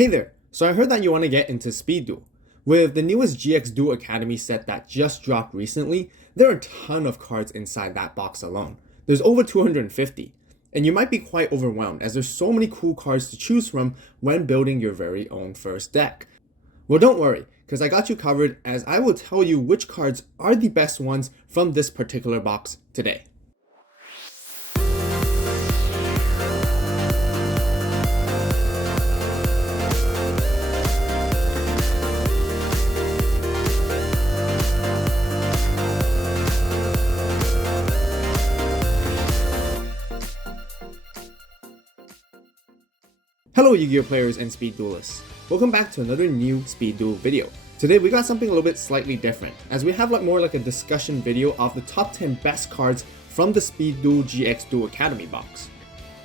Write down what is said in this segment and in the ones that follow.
Hey there, so I heard that you want to get into Speed Duel. With the newest GX Duel Academy set that just dropped recently, there are a ton of cards inside that box alone. There's over 250, and you might be quite overwhelmed as there's so many cool cards to choose from when building your very own first deck. Well, don't worry, because I got you covered as I will tell you which cards are the best ones from this particular box today. Hello Yu-Gi-Oh players and Speed Duelists. Welcome back to another new Speed Duel video. Today we got something a little bit slightly different, as we have more like a discussion video of the top 10 best cards from the Speed Duel GX Duel Academy box.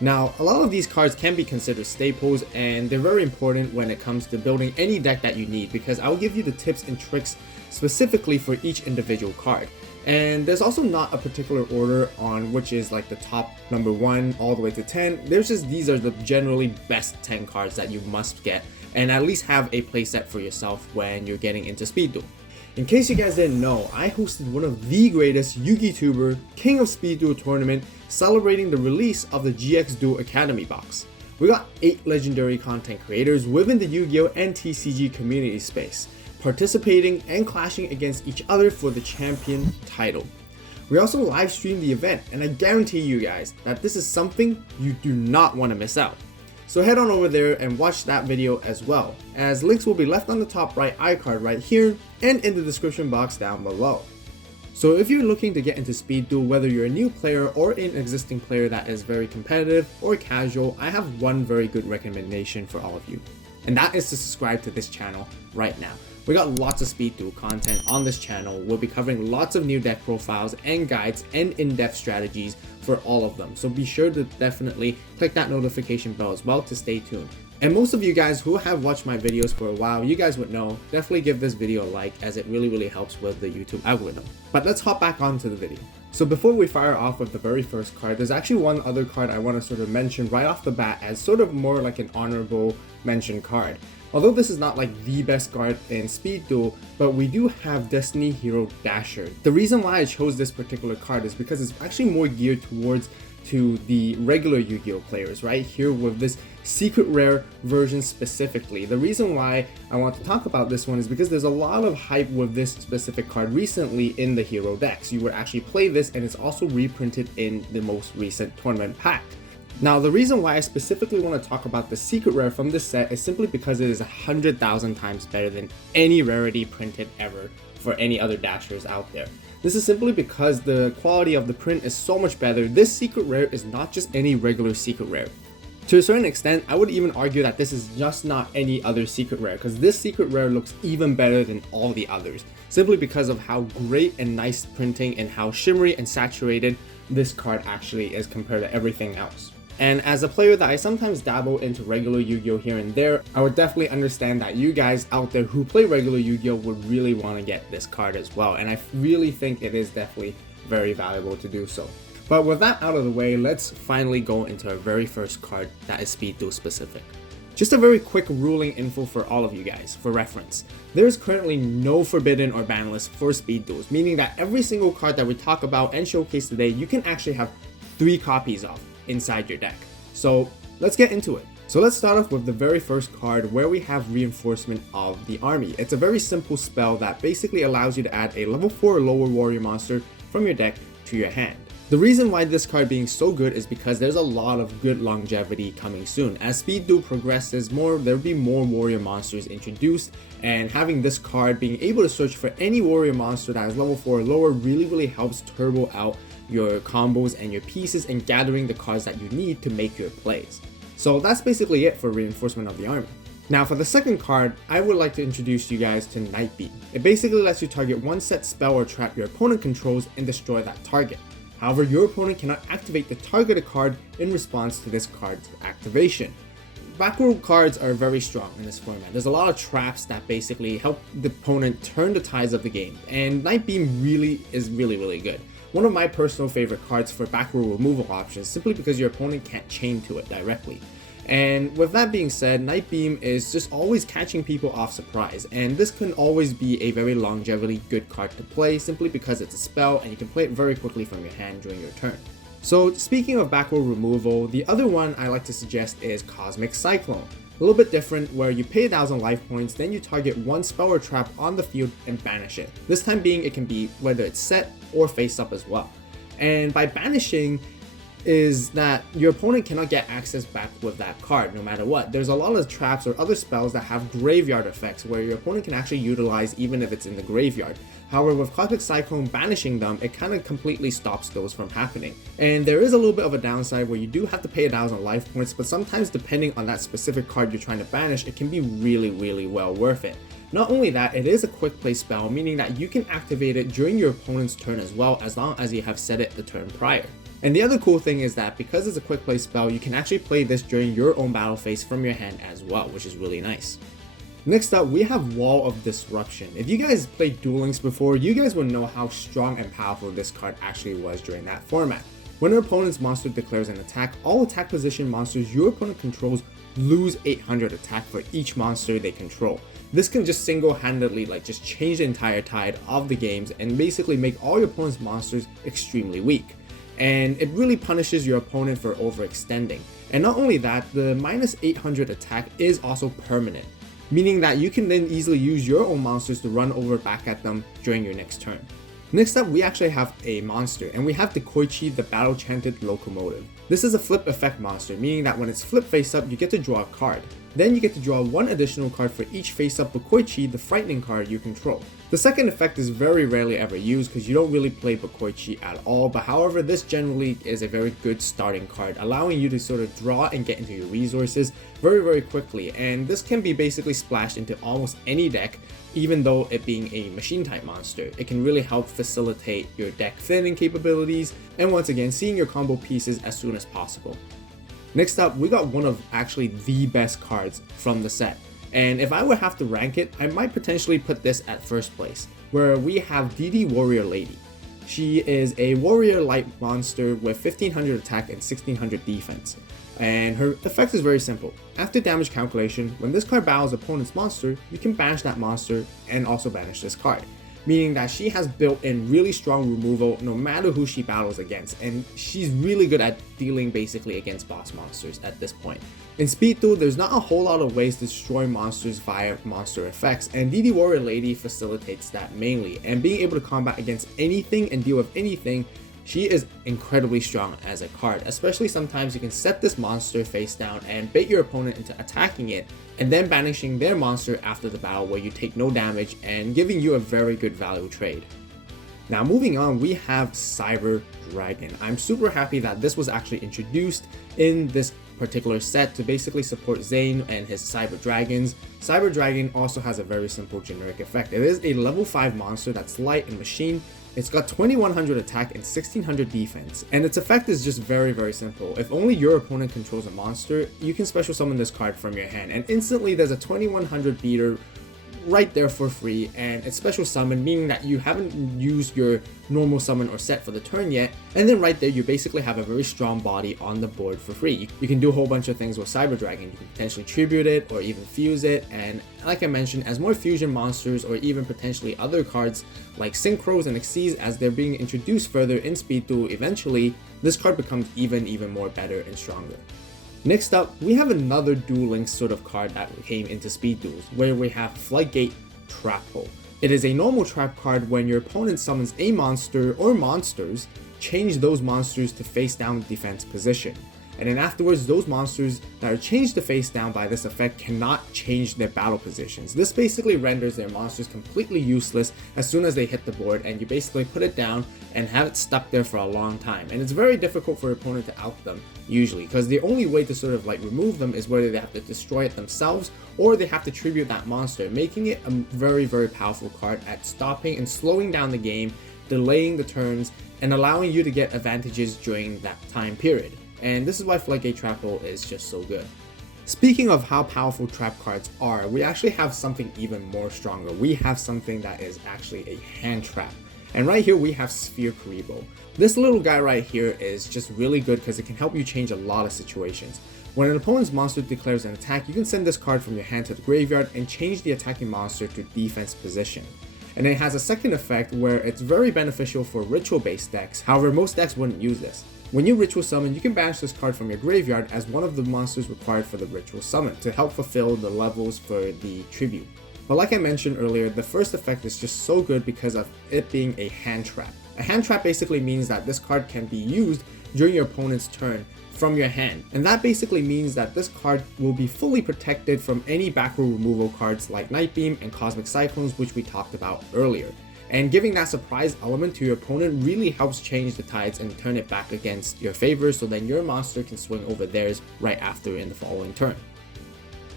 Now, a lot of these cards can be considered staples, and they're very important when it comes to building any deck that you need, because I'll give you the tips and tricks specifically for each individual card. And there's also not a particular order on which is like the top number 1 all the way to 10. There's just these are the generally best 10 cards that you must get and at least have a playset for yourself when you're getting into Speed Duel. In case you guys didn't know, I hosted one of the greatest YUGITUBER King of Speed Duel tournament celebrating the release of the GX Duel Academy box. We got 8 legendary content creators within the Yu-Gi-Oh and TCG community space, participating and clashing against each other for the champion title. We also live streamed the event, and I guarantee you guys that this is something you do not want to miss out. So head on over there and watch that video as well, as links will be left on the top right iCard right here and in the description box down below. So if you're looking to get into Speed Duel, whether you're a new player or an existing player that is very competitive or casual, I have one very good recommendation for all of you, and that is to subscribe to this channel right now. We got lots of Speed Duel content on this channel. We'll be covering lots of new deck profiles and guides and in-depth strategies for all of them. So be sure to definitely click that notification bell as well to stay tuned. And most of you guys who have watched my videos for a while, you guys would know, definitely give this video a like, as it really helps with the YouTube algorithm. But let's hop back onto the video. So before we fire off with the very first card, there's actually one other card I want to sort of mention right off the bat as sort of more like an honorable mention card. Although this is not like the best card in Speed Duel, but we do have Destiny Hero Dasher. The reason why I chose this particular card is because it's actually more geared towards to the regular Yu-Gi-Oh players right here with this secret rare version specifically. The reason why I want to talk about this one is because there's a lot of hype with this specific card recently in the hero decks. You would actually play this, and it's also reprinted in the most recent tournament pack. Now, the reason why I specifically want to talk about the secret rare from this set is simply because it is 100,000 times better than any rarity printed ever for any other dashers out there. This is simply because the quality of the print is so much better. This secret rare is not just any regular secret rare. To a certain extent, I would even argue that this is just not any other secret rare, because this secret rare looks even better than all the others, simply because of how great and nice printing and how shimmery and saturated this card actually is compared to everything else. And as a player that I sometimes dabble into regular Yu-Gi-Oh here and there, I would definitely understand that you guys out there who play regular Yu-Gi-Oh would really want to get this card as well, and I really think it is definitely very valuable to do so. But with that out of the way, let's finally go into our very first card that is Speed Duel specific. Just a very quick ruling info for all of you guys, for reference. There is currently no forbidden or ban list for Speed Duels, meaning that every single card that we talk about and showcase today, you can actually have 3 copies of inside your deck. So let's get into it. So let's start off with the very first card, where we have Reinforcement of the Army. It's a very simple spell that basically allows you to add a level 4 or lower warrior monster from your deck to your hand. The reason why this card being so good is because there's a lot of good longevity coming soon. As Speed Duel progresses more, there'll be more warrior monsters introduced, and having this card being able to search for any warrior monster that is level 4 or lower really helps turbo out your combos and your pieces and gathering the cards that you need to make your plays. So that's basically it for Reinforcement of the Army. Now for the second card, I would like to introduce you guys to Nightbeam. It basically lets you target one set spell or trap your opponent controls and destroy that target. However, your opponent cannot activate the targeted card in response to this card's activation. Backrow cards are very strong in this format. There's a lot of traps that basically help the opponent turn the tides of the game, and Nightbeam is really good. One of my personal favorite cards for backrow removal options, simply because your opponent can't chain to it directly. And with that being said, Nightbeam is just always catching people off surprise, and this can always be a very longevity good card to play simply because it's a spell and you can play it very quickly from your hand during your turn. So speaking of back row removal, the other one I like to suggest is Cosmic Cyclone. A little bit different, where you pay 1000 life points, then you target one spell or trap on the field and banish it. This time being, it can be whether it's set or face up as well. And by banishing is that your opponent cannot get access back with that card no matter what. There's a lot of traps or other spells that have graveyard effects where your opponent can actually utilize even if it's in the graveyard. However, with Cosmic Cyclone banishing them, it kind of completely stops those from happening. And there is a little bit of a downside where you do have to pay 1000 life points, but sometimes depending on that specific card you're trying to banish, it can be really well worth it. Not only that, it is a quick play spell, meaning that you can activate it during your opponent's turn as well, as long as you have set it the turn prior. And the other cool thing is that because it's a quick play spell, you can actually play this during your own battle phase from your hand as well, which is really nice. Next up, we have Wall of Disruption. If you guys played Duel Links before, you guys would know how strong and powerful this card actually was during that format. When an opponent's monster declares an attack, all attack position monsters your opponent controls lose 800 attack for each monster they control. This can just single-handedly just change the entire tide of the games and basically make all your opponent's monsters extremely weak. And it really punishes your opponent for overextending. And not only that, the minus 800 attack is also permanent, meaning that you can then easily use your own monsters to run over back at them during your next turn. Next up, we actually have a monster, and we have the Koichi, the Battle Chanted Locomotive. This is a flip effect monster, meaning that when it's flipped face up, you get to draw a card. Then you get to draw one additional card for each face up Bakoichi, the frightening card you control. The second effect is very rarely ever used because you don't really play Bakoichi at all, but however, this generally is a very good starting card, allowing you to sort of draw and get into your resources very quickly, and this can be basically splashed into almost any deck. Even though it being a machine type monster, it can really help facilitate your deck thinning capabilities and once again seeing your combo pieces as soon as possible. Next up, we got one of actually the best cards from the set, and if I would have to rank it, I might potentially put this at first place, where we have DD Warrior Lady. She is a warrior light monster with 1500 attack and 1600 defense. And her effect is very simple. After damage calculation, when this card battles opponent's monster, you can banish that monster and also banish this card. Meaning that she has built-in really strong removal no matter who she battles against, and she's really good at dealing basically against boss monsters at this point. In Speed Duel, there's not a whole lot of ways to destroy monsters via monster effects, and DD Warrior Lady facilitates that mainly, and being able to combat against anything and deal with anything, she is incredibly strong as a card, especially sometimes you can set this monster face down and bait your opponent into attacking it and then banishing their monster after the battle where you take no damage and giving you a very good value trade. Now moving on, we have Cyber Dragon. I'm super happy that this was actually introduced in this particular set to basically support Zane and his Cyber Dragons. Cyber Dragon also has a very simple generic effect. It is a level 5 monster that's light and machine. It's got 2100 attack and 1600 defense, and its effect is just very simple. If only your opponent controls a monster, you can special summon this card from your hand, and instantly there's a 2100 beater right there for free, and it's special summon, meaning that you haven't used your normal summon or set for the turn yet, and then right there you basically have a very strong body on the board for free. You can do a whole bunch of things with Cyber Dragon. You can potentially tribute it or even fuse it, and like I mentioned, as more fusion monsters or even potentially other cards like Synchros and Xyz, as they're being introduced further in Speed Duel eventually, this card becomes even more better and stronger. Next up, we have another Duel Links sort of card that came into Speed Duels, where we have Flightgate Travel. It is a normal trap card. When your opponent summons a monster or monsters, change those monsters to face down defense position. And then afterwards, those monsters that are changed to face down by this effect cannot change their battle positions. This basically renders their monsters completely useless as soon as they hit the board, and you basically put it down and have it stuck there for a long time. And it's very difficult for your opponent to out them usually, because the only way to sort of remove them is whether they have to destroy it themselves or they have to tribute that monster, making it a very powerful card at stopping and slowing down the game, delaying the turns, and allowing you to get advantages during that time period. And this is why Flightgate Travel is just so good. Speaking of how powerful trap cards are, we actually have something even more stronger. We have something that is actually a hand trap. And right here we have Sphere Kuribo. This little guy right here is just really good because it can help you change a lot of situations. When an opponent's monster declares an attack, you can send this card from your hand to the graveyard and change the attacking monster to defense position. And it has a second effect where it's very beneficial for ritual based decks, however most decks wouldn't use this. When you ritual summon, you can banish this card from your graveyard as one of the monsters required for the ritual summon to help fulfill the levels for the tribute. But like I mentioned earlier, the first effect is just so good because of it being a hand trap. A hand trap basically means that this card can be used during your opponent's turn from your hand, and that basically means that this card will be fully protected from any back row removal cards like Nightbeam and Cosmic Cyclones, which we talked about earlier. And giving that surprise element to your opponent really helps change the tides and turn it back against your favor, so then your monster can swing over theirs right after in the following turn.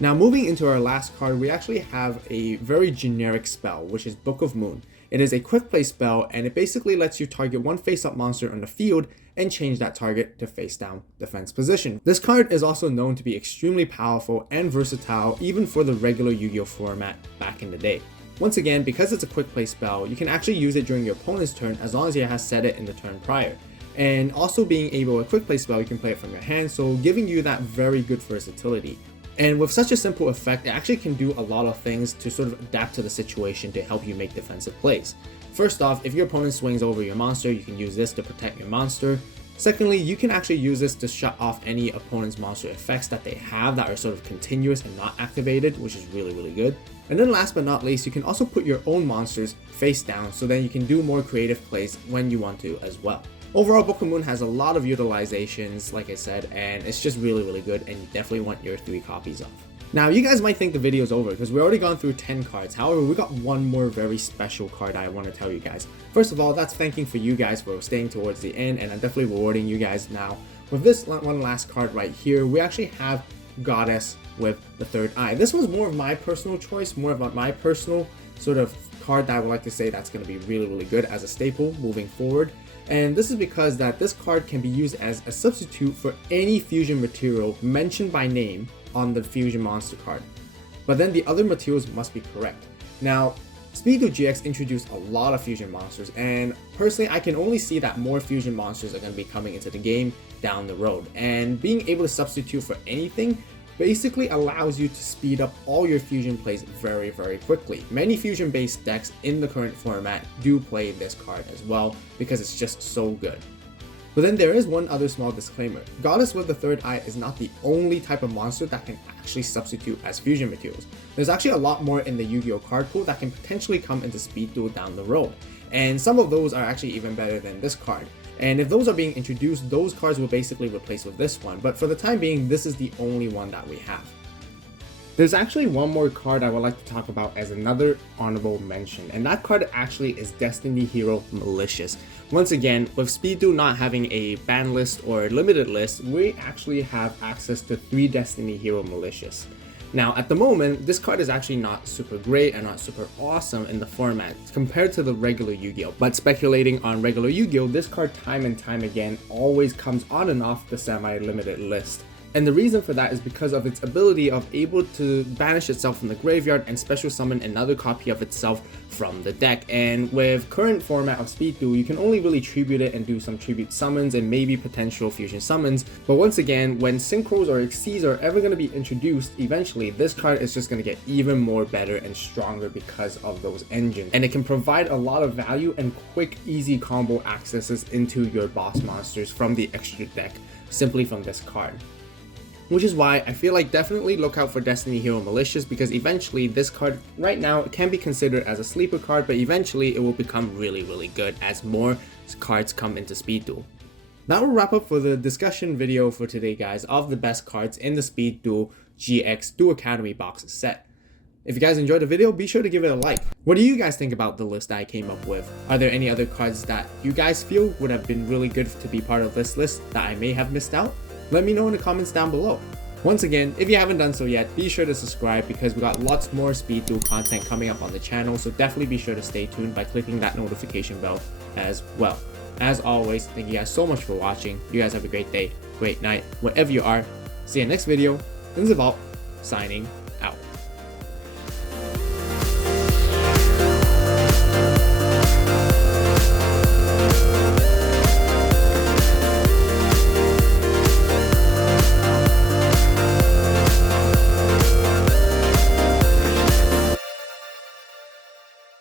Now moving into our last card, we actually have a very generic spell, which is Book of Moon. It is a quick play spell, and it basically lets you target one face-up monster on the field and change that target to face-down defense position. This card is also known to be extremely powerful and versatile even for the regular Yu-Gi-Oh format back in the day. Once again, because it's a quick play spell, you can actually use it during your opponent's turn as long as he has set it in the turn prior. And also being able, a quick play spell, you can play it from your hand, so giving you that very good versatility. And with such a simple effect, it actually can do a lot of things to sort of adapt to the situation to help you make defensive plays. First off, if your opponent swings over your monster, you can use this to protect your monster. Secondly, you can actually use this to shut off any opponent's monster effects that they have that are sort of continuous and not activated, which is really good. And then last but not least, you can also put your own monsters face down, so then you can do more creative plays when you want to as well. Overall, Book of Moon has a lot of utilizations, like I said, and it's just really good, and you definitely want your 3 copies of. Now, you guys might think the video's over because we've already gone through 10 cards. However, we got one more very special card I want to tell you guys. First of all, that's thanking for you guys for staying towards the end, and I'm definitely rewarding you guys now. With this one last card right here, we actually have Goddess with the third eye. This was more of my personal choice, more of my personal sort of card that I would like to say that's going to be really good as a staple moving forward. And this is because that this card can be used as a substitute for any fusion material mentioned by name on the fusion monster card. But then the other materials must be correct. Now, Speed Duel GX introduced a lot of fusion monsters, and personally I can only see that more fusion monsters are going to be coming into the game down the road. And being able to substitute for anything basically allows you to speed up all your fusion plays very quickly. Many fusion based decks in the current format do play this card as well because it's just so good. But then there is one other small disclaimer. Goddess with the third eye is not the only type of monster that can actually substitute as fusion materials. There's actually a lot more in the Yu-Gi-Oh card pool that can potentially come into Speed Duel down the road. And some of those are actually even better than this card. And if those are being introduced, those cards will basically replace with this one. But for the time being, this is the only one that we have. There's actually one more card I would like to talk about as another honorable mention, and that card actually is Destiny Hero Malicious. Once again, with Speed Duel not having a ban list or limited list, we actually have access to 3 Destiny Hero Malicious. Now, at the moment, this card is actually not super great and not super awesome in the format compared to the regular Yu-Gi-Oh! But speculating on regular Yu-Gi-Oh!, this card time and time again always comes on and off the semi-limited list. And the reason for that is because of its ability of able to banish itself from the graveyard and special summon another copy of itself from the deck. And with current format of Speed Duel, you can only really tribute it and do some tribute summons and maybe potential fusion summons. But once again, when Synchros or Xyz are ever going to be introduced, eventually this card is just going to get even more better and stronger because of those engines. And it can provide a lot of value and quick, easy combo accesses into your boss monsters from the extra deck simply from this card. Which is why I feel like definitely look out for Destiny Hero Malicious, because eventually this card right now can be considered as a sleeper card, but eventually it will become really good as more cards come into Speed Duel. That will wrap up for the discussion video for today, guys, of the best cards in the Speed Duel GX Duel Academy box set. If you guys enjoyed the video, be sure to give it a like. What do you guys think about the list that I came up with? Are there any other cards that you guys feel would have been really good to be part of this list that I may have missed out? Let me know in the comments down below. Once again, if you haven't done so yet, be sure to subscribe because we got lots more Speed Duel content coming up on the channel, so definitely be sure to stay tuned by clicking that notification bell as well. As always, thank you guys so much for watching. You guys have a great day, great night, wherever you are. See you next video. This is AVAULT, signing